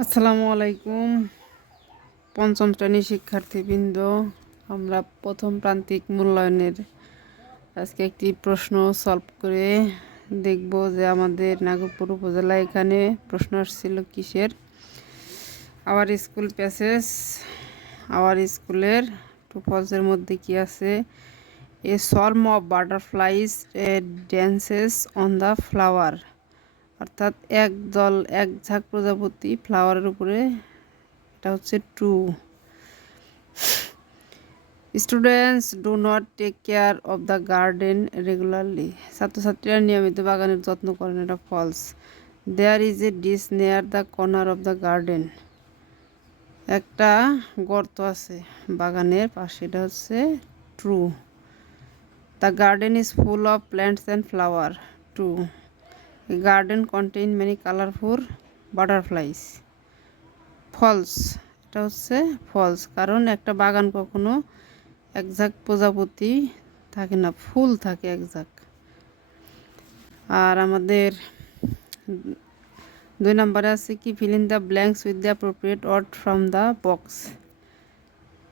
আসসালামু আলাইকুম পঞ্চম শ্রেণীর শিক্ষার্থীবৃন্দ। আমরা প্রথম প্রান্তিক মূল্যায়নের আজকে একটি প্রশ্ন সলভ করে দেখব যে আমাদের নাগরপুর উপজেলায় এখানে প্রশ্ন আসছিল কিসের আওয়ার স্কুল প্যাসেজ আওয়ার স্কুলের টু ফলসের মধ্যে কি আছে a swarm of butterflies dances on the flower, অর্থাৎ এক ঝাঁক প্রজাপতি ফ্লাওয়ারের উপরে, এটা হচ্ছে true. Students do not take care of the garden regularly, ছাত্রছাত্রীরা নিয়মিত বাগানের যত্ন করেন, এটা false. There is a ditch near the corner of the garden, একটা গর্ত আছে বাগানের পাশে, এটা হচ্ছে true. The garden is full of plants and flower, true. A garden contain many colorful butterflies, false. এটা হচ্ছে ফলস, কারণ একটা বাগান কখনো এক ঝাঁক প্রজাপতি থাকে না, ফুল থাকে এক ঝাঁক। আর আমাদের 2 নম্বরে আছে কি fill in the blanks with the appropriate word from the box।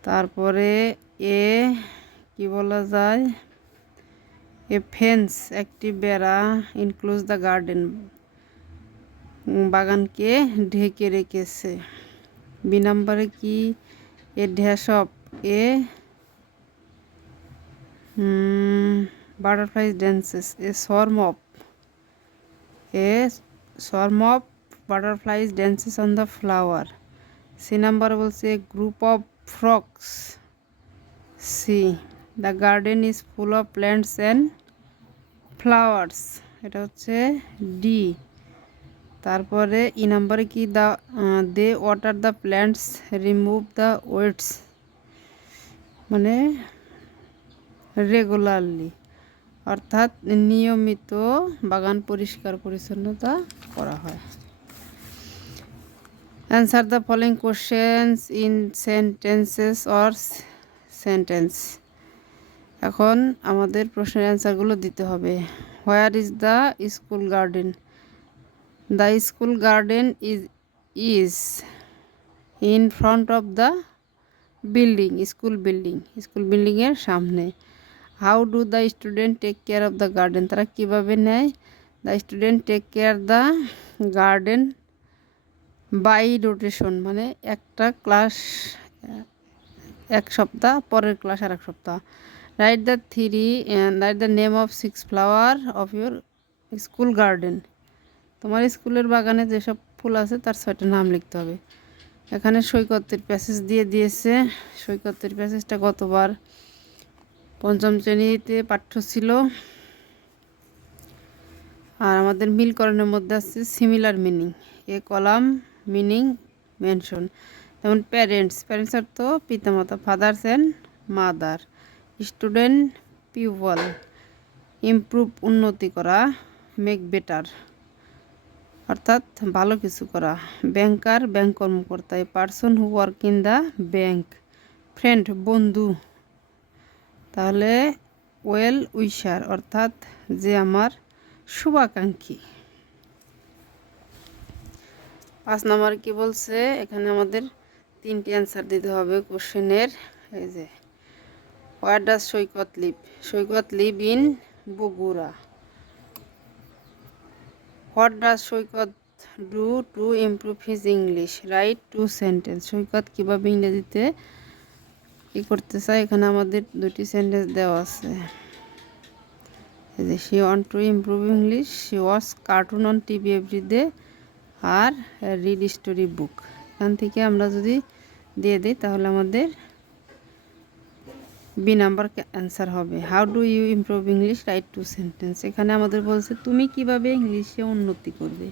তারপরে এ কি বলা যায়, এ ফেন্স একটি বেড়া ইনক্লোজ দ্য গার্ডেন, বাগানকে ঢেকে রেখেছে। বি নাম্বারে কি a dash of a butterflies dances a swarm of butterflies dances on the flower. C number বলছে group of frocks, C. The garden is full of plants and flowers, এটা হচ্ছে D. তারপরে E নাম্বারে কি they water the plants remove the weeds, মানে regularly, অর্থাৎ নিয়মিত বাগান পরিষ্কার পরিচ্ছন্নতা করা হয়। Answer the following questions in sentences or sentence. এখন আমাদের প্রশ্নের অ্যান্সারগুলো দিতে হবে। হোয়ার is the school garden, the school garden is in front of the building, school বিল্ডিংয়ের সামনে। How do the student take care of the garden, তারা কীভাবে নেয়, the student take care the garden by rotation, মানে একটা class এক সপ্তাহ, পরের ক্লাস আর এক সপ্তাহ। Write the name of 6 flower of your school garden, তোমার স্কুলের বাগানে যেসব ফুল আছে তার 6টা নাম লিখতে হবে। এখানে সৈকতের প্যাসেজ দিয়ে দিয়েছে। সৈকতের প্যাসেজটা গতবার পঞ্চম শ্রেণীতে পাঠ্য ছিল। আর আমাদের মিলকরণের মধ্যে আছে সিমিলার মিনিং, এ কলাম মিনিং মেনশন। যেমন প্যারেন্টস অর্থ পিতামাতা, father's and mother. Student people, improve উন্নতি করা, মেক বেটার অর্থাৎ ভালো কিছু করা। ব্যাংকার ব্যাংক কর্মকর্তা, a person who work in the bank. Friend বন্ধু, তাহলে ওয়েল উইশার অর্থাৎ যে আমার শুভাকাঙ্ক্ষী। 5 নম্বর কি বলছে, এখানে আমাদের 3টি অ্যান্সার দিতে হবে কোশ্চেনের। এই যে where does Saikat live in Bogura. What does Saikat do to improve his English, right 2 sentence. Saikat কীভাবে ইংরেজিতে কী করতে চায়, এখানে আমাদের 2টি সেন্টেন্স দেওয়া আছে। এই যে she want to improve English, she watch cartoon on TV everyday, আর রিড স্টোরি বুক। এখান থেকে আমরা যদি দিয়ে দিই তাহলে আমাদের বি নাম্বার অ্যান্সার হবে। How do you improve English, right 2 sentence. এখানে আমাদের বলছে তুমি কিভাবে ইংলিশে উন্নতি করবে,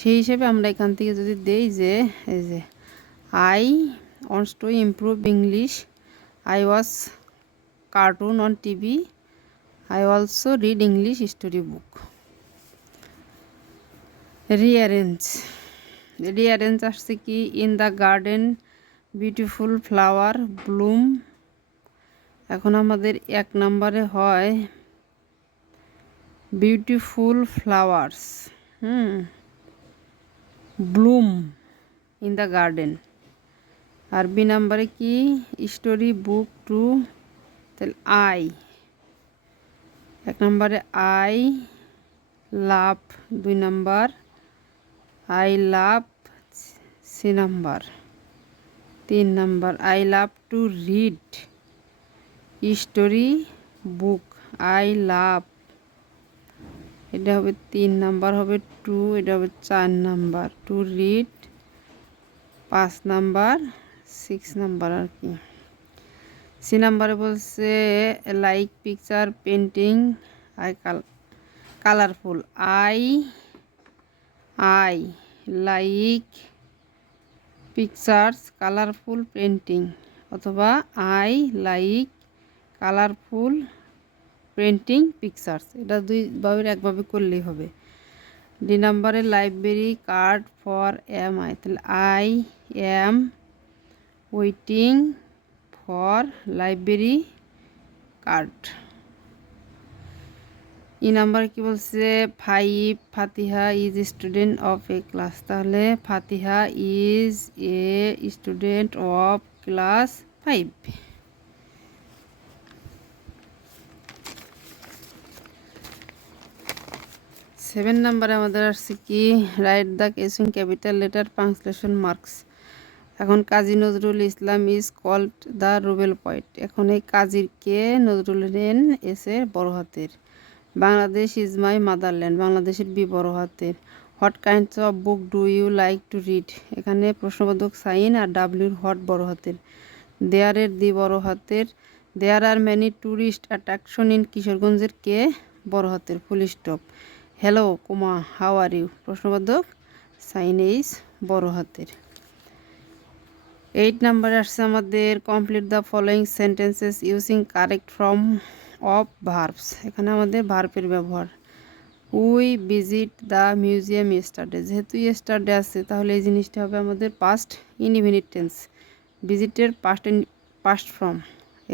সেই হিসেবে আমরা এখান থেকে যদি দেই যে এই যে I wants to improve English, I watch cartoon on TV, I also read English story book. Rearrange আসছে কি in the garden beautiful flower bloom. এখন আমাদের 1 নম্বরে হয় beautiful flowers bloom, in the garden. আর বি নাম্বারে কি স্টোরি বুক টু, তাহলে আই। 1 নম্বরে I love, 2 number I love, C number 3 number I love to read story book, I love, এটা হবে 3 নাম্বার হবে টু, এটা হবে 4 number to read, 5 number 6 number আর কি। সি নাম্বারে বলছে like picture painting I colourful, I like pictures colourful painting, অথবা I like colourful painting pictures, এটা দুইভাবে একভাবে করলেই হবে। ডি নাম্বারে library card for am I, তাহলে I am waiting for library card. E নাম্বারে কি বলছে Fatiha is student of a class, তাহলে Fatiha is a student of class 5। 7 নাম্বারে আমাদের আসছে কি write the casing capital letter punctuation marks. এখন Kazi Nazrul Islam is called the rebel poet, এখন এই কাজীর কে, নজরুল নেন এসে বড় হাতের। বাংলাদেশ ইজ মাই মাদারল্যান্ড, বাংলাদেশের বি বড় হাতের। What kinds of book do you like to read, এখানে প্রশ্নবোধক সাইন আর ডাব্লিউর হট বড় হাতের। দেয়ারের দি বড় হাতের। There are many tourist attraction in কিশোরগঞ্জের কে বড় হাতের, full stop. Hello comma how are you, প্রশ্নবোধক সাইন এইস বড় হাতের। 8 নাম্বারে আসছে আমাদের complete the following sentences using correct form of verbs, এখানে আমাদের ভার্বের ব্যবহার। We visit the museum yesterday, যেহেতু ইয়েস্টারডে আছে তাহলে এই জিনিসটা হবে আমাদের পাস্ট ইনডিফিনিট টেন্স। ভিজিটের পাস্ট ফর্ম,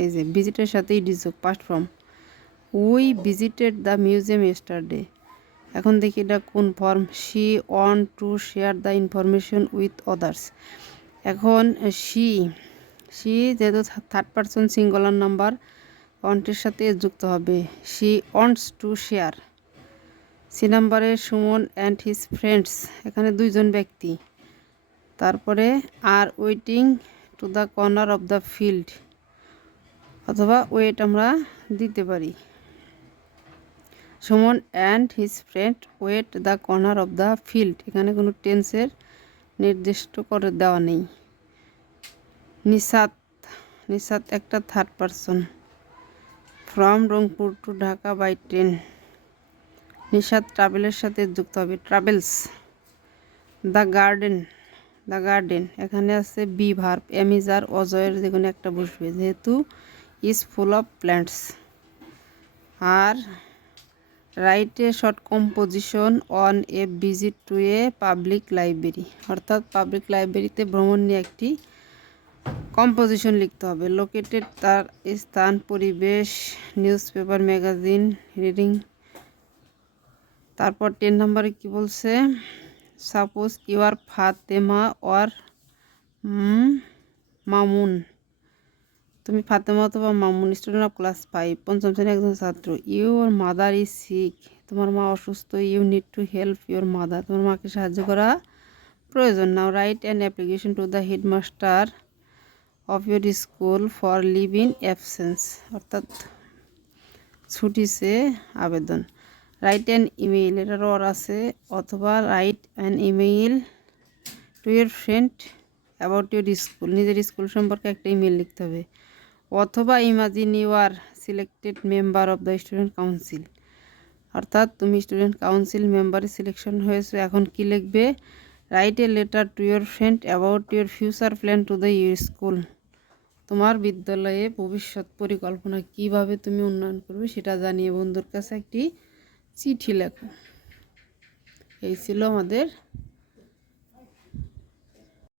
এই যে ভিজিটের সাথে it is past form. We visited the museum yesterday, এখন দেখি এটা কোন form. She want to share the information with others, এখন শি যেহেতু থার্ড পারসন সিঙ্গুলার নাম্বার ওয়ান্টের সাথে যুক্ত হবে, she wants to share. C নাম্বারে সুমন অ্যান্ড হিজ ফ্রেন্ডস, এখানে দুইজন ব্যক্তি। তারপরে আর waiting to the corner of the field, অথবা ওয়েট আমরা দিতে পারি। Suman and his friend wait the corner of the field, এখানে কোনো টেন্সের নির্দিষ্ট করে দেওয়া নেই। নিশাত একটা third person. From Rangpur to Dhaka by train, Nishat ট্রাভেলের সাথে যুক্ত হবে, ট্রাভেলস। দ্য গার্ডেন, এখানে আছে B verb, am is are অজয়ের যে কোনো একটা বসবে, যেহেতু ইজ ফুল অফ প্ল্যান্টস। আর write a short composition on a visit to a public library, অর্থাৎ পাবলিক লাইব্রেরিতে ভ্রমণ নিয়ে একটি কম্পোজিশন লিখতে হবে। লোকেটেড তার স্থান, পরিবেশ, নিউজ পেপার, ম্যাগাজিন, রিডিং। তারপর 10 নম্বরে কি বলছে, suppose you are Fatema or Mamun, তুমি ফাতেমা অথবা মামুন স্টুডেন্ট অফ ক্লাস 5, পঞ্চম শ্রেণীর একজন ছাত্র। ইউর মাদার ইজ সিক, তোমার মা অসুস্থ। You need to help your mother, তোমার মাকে সাহায্য করা প্রয়োজন। Now write an application to the headmaster of your school for leave in absence, অর্থাৎ ছুটিছে আবেদন। রাইট অ্যান ইমেইল, এটার অর আছে, অথবা write an email to your friend about your school, নিজের স্কুল সম্পর্কে একটা ইমেল লিখতে হবে। অথবা imagine you are selected member of the student council, অর্থাৎ তুমি স্টুডেন্ট কাউন্সিল মেম্বারে সিলেকশন হয়েছে। এখন কি লিখবে, write a letter to your friend about your future plan to the your school, তোমার বিদ্যালয়ে ভবিষ্যৎ পরিকল্পনা কিভাবে তুমি উন্নয়ন করবে সেটা জানিয়ে বন্ধুর কাছে একটি চিঠি লেখো। এই ছিল আমাদের